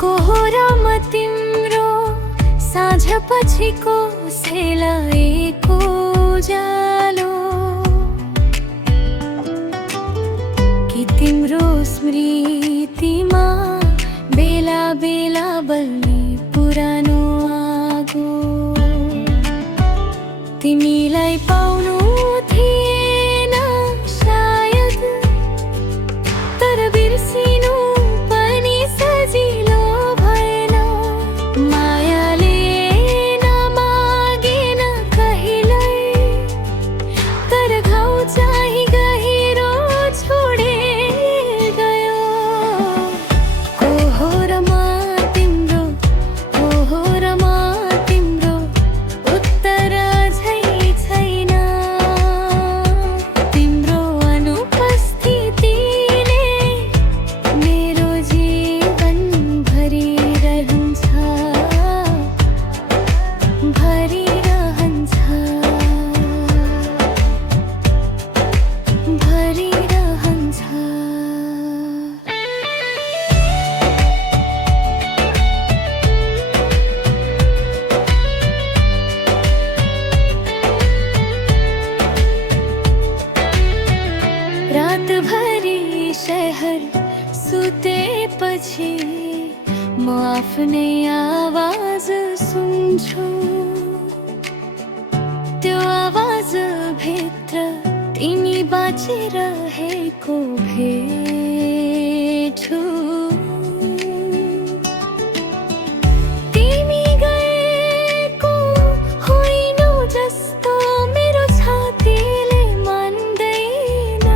कोहोरामा तिम्रो साँझ पछिको सेलाएको उज्यालो कि तिम्रो स्मृतिमा बेला बेला बल्ने पुरानो आगो तिमीलाई पाउनु थिएन सायद, तर बिर्सिनु पनि सजिलो भएन। मायाले नमागेन कहिल्यै, तर घाउ चाहिँ गहिरो छोडे गयो। कोहोरमा तिम्रो उत्तर अझै छैन। तिम्रो अनुपस्थितिले मेरो जीवन भरिरहन्छ, भरिरहन्छ, भरिरहन्छ। रातभरि शहर सुतेपछि म आफ्नै आवाज सुन्छु। त्यो आवाज भित्र तिमी बाँचिरहेको भेट्छु। तिमी गएको होइनौ जस्तो मेरो छातीले मान्दैन।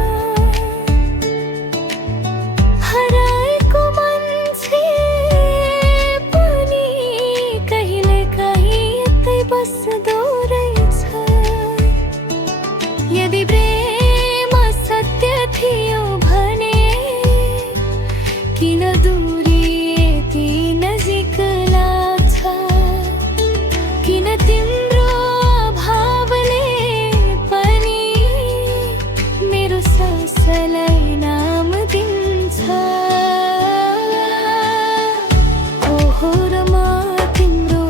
हराएको मान्छे पनि कहिले कहीँ यतै बस्दो रहेछ। यदि प्रेम सत्य थियो भने किन दूरी यति नजिक लाग्छ? किन तिम्रो अभावले पनि मेरो सासलाई नाम दिन्छ? कोहोरमा तिम्रो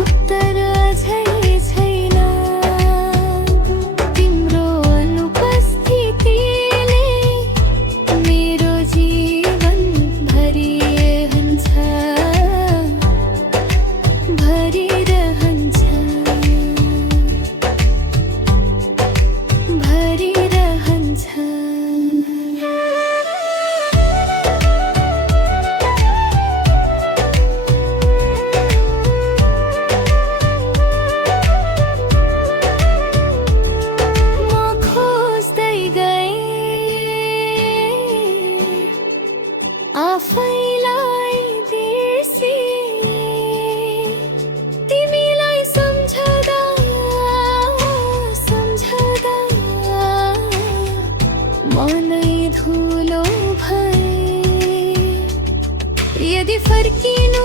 उत्तर अझै छैन। तिम्रो अनुपस्थितिले मेरो जीवन भरिरहन्छ, भरिरहन्छ, भरिरहन्छ। म खोज्दै गएँ आफैलाई बिर्सी, तिमीलाई सम्झदा सम्झदा मनै धुलो भए। यदि फर्किनु